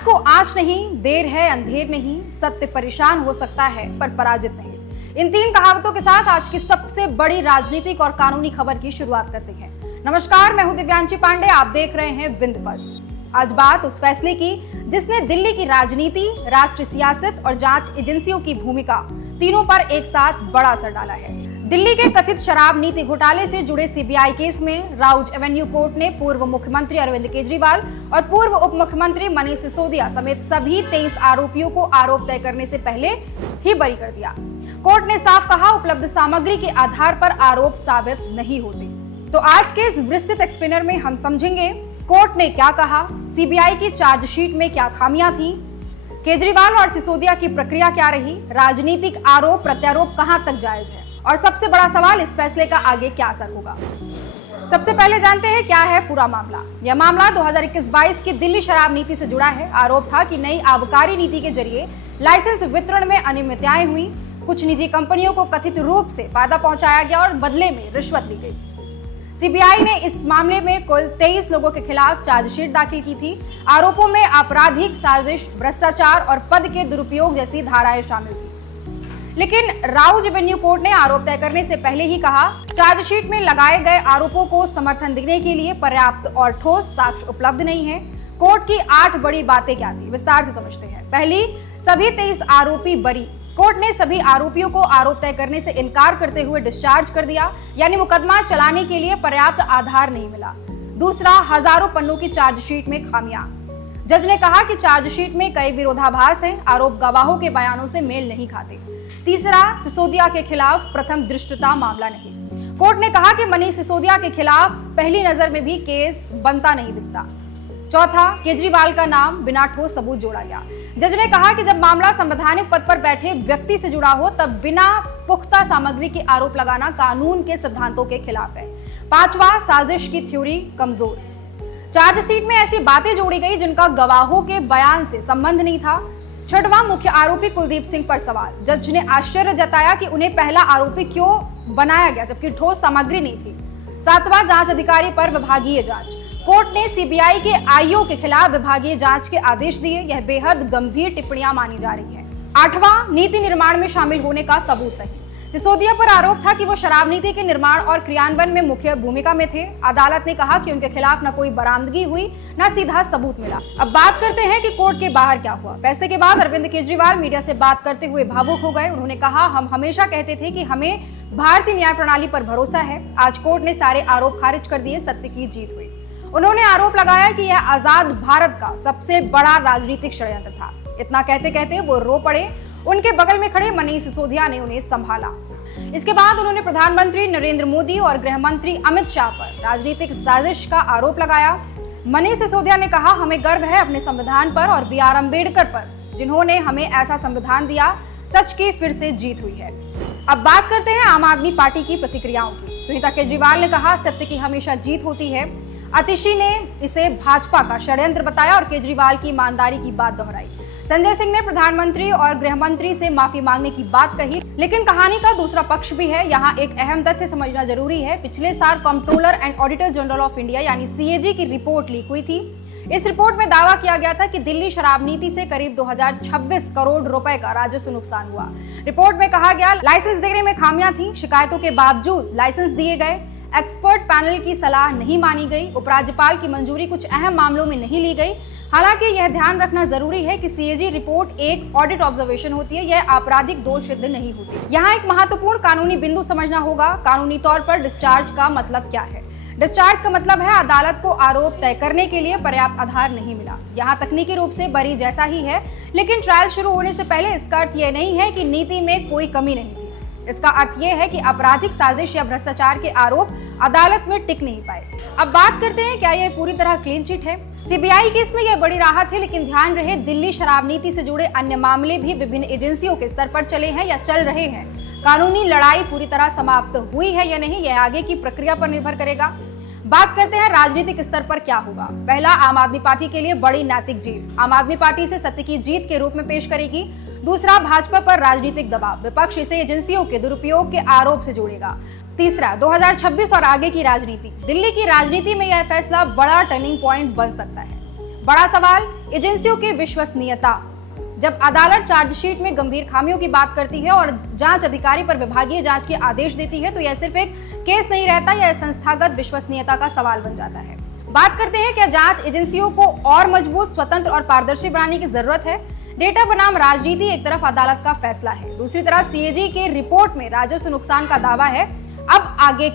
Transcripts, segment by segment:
आज को आज नहीं, देर है अंधेर नहीं, सत्य परेशान हो सकता है पर पराजित नहीं। इन 3 कहावतों के साथ आज की सबसे बड़ी राजनीतिक और कानूनी खबर की शुरुआत करते हैं। नमस्कार, मैं हूं दिव्यांशी पांडे, आप देख रहे हैं बिंद फर्स्ट। आज बात उस फैसले की जिसने दिल्ली की राजनीति, राष्ट्रीय सियासत और जांच एजेंसियों की भूमिका तीनों पर एक साथ बड़ा असर डाला है। दिल्ली के कथित शराब नीति घोटाले से जुड़े सीबीआई केस में राउज एवेन्यू कोर्ट ने पूर्व मुख्यमंत्री अरविंद केजरीवाल और पूर्व उप मुख्यमंत्री मनीष सिसोदिया समेत सभी 23 आरोपियों को आरोप तय करने से पहले ही बरी कर दिया। कोर्ट ने साफ कहा, उपलब्ध सामग्री के आधार पर आरोप साबित नहीं होते। तो आज के इस विस्तृत एक्सप्लेनर में हम समझेंगे कोर्ट ने क्या कहा, सीबीआई की चार्जशीट में क्या खामियां थी, केजरीवाल और सिसोदिया की प्रक्रिया क्या रही, राजनीतिक आरोप प्रत्यारोप कहां तक जायज है और सबसे बड़ा सवाल, इस फैसले का आगे क्या असर होगा। सबसे पहले जानते हैं क्या है पूरा मामला। यह मामला 2021-22 की दिल्ली शराब नीति से जुड़ा है। आरोप था कि नई आबकारी नीति के जरिए लाइसेंस वितरण में अनियमितताएं हुई, कुछ निजी कंपनियों को कथित रूप से फायदा पहुंचाया गया और बदले में रिश्वत ली गई। सीबीआई ने इस मामले में कुल 23 लोगों के खिलाफ चार्जशीट दाखिल की थी। आरोपों में आपराधिक साजिश, भ्रष्टाचार और पद के दुरुपयोग जैसी धाराएं शामिल थी। लेकिन राउज एवेन्यू कोर्ट ने आरोप तय करने से पहले ही कहा, चार्जशीट में लगाए गए आरोपों को समर्थन देने के लिए पर्याप्त और ठोस साक्ष्य उपलब्ध नहीं है। कोर्ट की 8 बड़ी बातें क्या थी, विस्तार से समझते हैं। पहली, सभी 23 आरोपी बरी। कोर्ट ने सभी आरोपियों को आरोप तय करने से इनकार करते हुए डिस्चार्ज कर दिया, यानी मुकदमा चलाने के लिए पर्याप्त आधार नहीं मिला। दूसरा, हजारों पन्नों की चार्जशीट में खामियां। जज ने कहा कि चार्जशीट में कई विरोधाभास हैं, आरोप गवाहों के बयानों से मेल नहीं खाते। तीसरा, सिसोदिया के खिलाफ प्रथम दृष्टता मामला नहीं। कोर्ट ने कहा कि मनीष सिसोदिया के खिलाफ पहली नजर में भी केस बनता नहीं दिखता। चौथा, केजरीवाल का नाम बिना ठोस सबूत जोड़ा गया। जज ने कहा कि जब मामला संवैधानिक पद पर बैठे व्यक्ति से जुड़ा हो तब बिना पुख्ता सामग्री के आरोप लगाना कानून के सिद्धांतों के खिलाफ है। पांचवा, साजिश की थ्योरी कमजोर। चार्जशीट में ऐसी बातें जोड़ी गई जिनका गवाहों के बयान से संबंध नहीं था। छठवां, मुख्य आरोपी कुलदीप सिंह पर सवाल। जज ने आश्चर्य जताया कि उन्हें पहला आरोपी क्यों बनाया गया जबकि ठोस सामग्री नहीं थी। सातवां, जांच अधिकारी पर विभागीय जांच। कोर्ट ने सीबीआई के आईओ के खिलाफ विभागीय जांच के आदेश दिए, यह बेहद गंभीर टिप्पणियां मानी जा रही हैं। आठवां, नीति निर्माण में शामिल होने का सबूत नहीं। सिसोदिया पर आरोप था कि वो शराब नीति के निर्माण और क्रियान्वयन में मुख्य भूमिका में थे। अदालत ने कहा कि उनके खिलाफ न कोई बरामदगी हुई, न सीधा सबूत मिला। अब बात करते हैं कि कोर्ट के बाहर क्या हुआ। फैसले के बाद अरविंद केजरीवाल मीडिया से बात करते हुए भावुक हो गए। उन्होंने कहा, हम हमेशा कहते थे कि हमें भारतीय न्याय प्रणाली पर भरोसा है। आज कोर्ट ने सारे आरोप खारिज कर दिए, सत्य की जीत हुई। उन्होंने आरोप लगाया कि यह आजाद भारत का सबसे बड़ा राजनीतिक षड्यंत्र था। इतना कहते कहते वो रो पड़े। उनके बगल में खड़े मनीष सिसोदिया ने उन्हें संभाला। इसके बाद उन्होंने प्रधानमंत्री नरेंद्र मोदी और गृह मंत्री अमित शाह पर राजनीतिक साजिश का आरोप लगाया। मनीष सिसोदिया ने कहा, हमें गर्व है अपने संविधान पर और BR अम्बेडकर पर, जिन्होंने हमें ऐसा संविधान दिया। सच की फिर से जीत हुई है। अब बात करते हैं आम आदमी पार्टी की प्रतिक्रियाओं की। सुनीता केजरीवाल ने कहा, सत्य की हमेशा जीत होती है। आतिशी ने इसे भाजपा का षड्यंत्र बताया और केजरीवाल की ईमानदारी की बात दोहराई। संजय सिंह ने प्रधानमंत्री और गृह मंत्री से माफी मांगने की बात कही। लेकिन कहानी का दूसरा पक्ष भी है। यहाँ एक अहम तथ्य समझना जरूरी है। पिछले साल controller and auditor general of India यानी CAG की रिपोर्ट लीक हुई थी। इस रिपोर्ट में दावा किया गया था कि दिल्ली शराब नीति से करीब 2026 करोड़ रुपए का राजस्व नुकसान हुआ। रिपोर्ट में कहा गया, लाइसेंस देने में खामियां थी, शिकायतों के बावजूद लाइसेंस दिए गए, एक्सपर्ट पैनल की सलाह नहीं मानी गई, उपराज्यपाल की मंजूरी कुछ अहम मामलों में नहीं ली गई। हालांकि यह ध्यान रखना जरूरी है कि CAG रिपोर्ट एक ऑडिट ऑब्जर्वेशन होती है, यह आपराधिक दोष सिद्ध नहीं होती। यहाँ एक महत्वपूर्ण कानूनी बिंदु समझना होगा। कानूनी तौर पर डिस्चार्ज का मतलब क्या है? डिस्चार्ज का मतलब है अदालत को आरोप तय करने के लिए पर्याप्त आधार नहीं मिला। यहाँ तकनीकी रूप से बरी जैसा ही है, लेकिन ट्रायल शुरू होने से पहले इसका अर्थ यह नहीं है कि नीति में कोई कमी नहीं थी। इसका अर्थ यह है कि आपराधिक साजिश या भ्रष्टाचार के आरोप अदालत में टिक नहीं पाए। अब बात करते हैं, क्या यह पूरी तरह क्लीन चिट है? सीबीआई केस में यह बड़ी राहत है, लेकिन ध्यान रहे, दिल्ली शराब नीति से जुड़े अन्य मामले भी विभिन्न एजेंसियों के स्तर पर चले हैं या चल रहे हैं। कानूनी लड़ाई पूरी तरह समाप्त हुई है या नहीं, यह आगे की प्रक्रिया पर निर्भर करेगा। बात करते हैं राजनीतिक स्तर पर क्या होगा। पहला, आम आदमी पार्टी के लिए बड़ी नैतिक जीत। आम आदमी पार्टी इसे सत्य की जीत के रूप में पेश करेगी। दूसरा, भाजपा पर राजनीतिक दबाव। विपक्ष इसे एजेंसियों के दुरुपयोग के आरोप से जोड़ेगा। तीसरा, 2026 और आगे की राजनीति। दिल्ली की राजनीति में यह फैसला बड़ा टर्निंग पॉइंट बन सकता है। बड़ा सवाल एजेंसियों की विश्वसनीयता। जब अदालत चार्जशीट में गंभीर खामियों की बात करती है और जांच अधिकारी पर विभागीय जांच के आदेश देती है तो यह सिर्फ एक केस नहीं रहता, यह संस्थागत विश्वसनीयता का सवाल बन जाता है। बात करते हैं क्या जांच एजेंसियों को और मजबूत, स्वतंत्र और पारदर्शी बनाने की जरूरत है। डेटा बनाम राजनीति, एक तरफ अदालत का फैसला है, दूसरी तरफ सीएजी के रिपोर्ट में राजस्व नुकसान का दावा है। अब आगे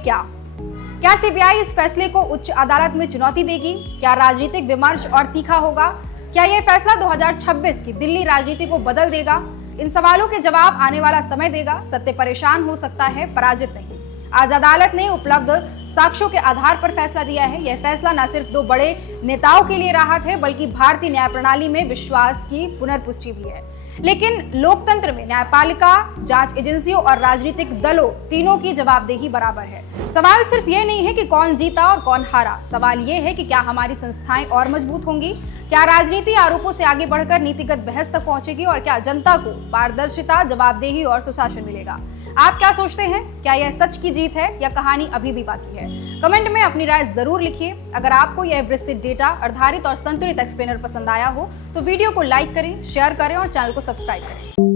क्या सीबीआई इस फैसले को उच्च अदालत में चुनौती देगी? क्या राजनीतिक विमर्श और तीखा होगा? क्या यह फैसला 2026 की दिल्ली राजनीति को बदल देगा? इन सवालों के जवाब आने वाला समय देगा। सत्य परेशान हो सकता है, पराजित नहीं। आज अदालत ने उपलब्ध साक्ष्यों के आधार पर फैसला दिया है। यह फैसला न सिर्फ दो बड़े नेताओं के लिए राहत है, बल्कि भारतीय न्याय प्रणाली में विश्वास की पुनर्पुष्टि भी है। लेकिन लोकतंत्र में न्यायपालिका, जांच एजेंसियों और राजनीतिक दलों तीनों की जवाबदेही बराबर है। सवाल सिर्फ ये नहीं है कि कौन जीता और कौन हारा, सवाल ये है कि क्या हमारी संस्थाएं और मजबूत होंगी, क्या राजनीति आरोपों से आगे बढ़कर नीतिगत बहस तक पहुंचेगी और क्या जनता को पारदर्शिता, जवाबदेही और सुशासन मिलेगा। आप क्या सोचते हैं? क्या यह सच की जीत है या कहानी अभी भी बाकी है? कमेंट में अपनी राय जरूर लिखिए। अगर आपको यह विस्तृत डेटा आधारित और संतुलित एक्सप्लेनर पसंद आया हो तो वीडियो को लाइक करें, शेयर करें और चैनल को सब्सक्राइब करें।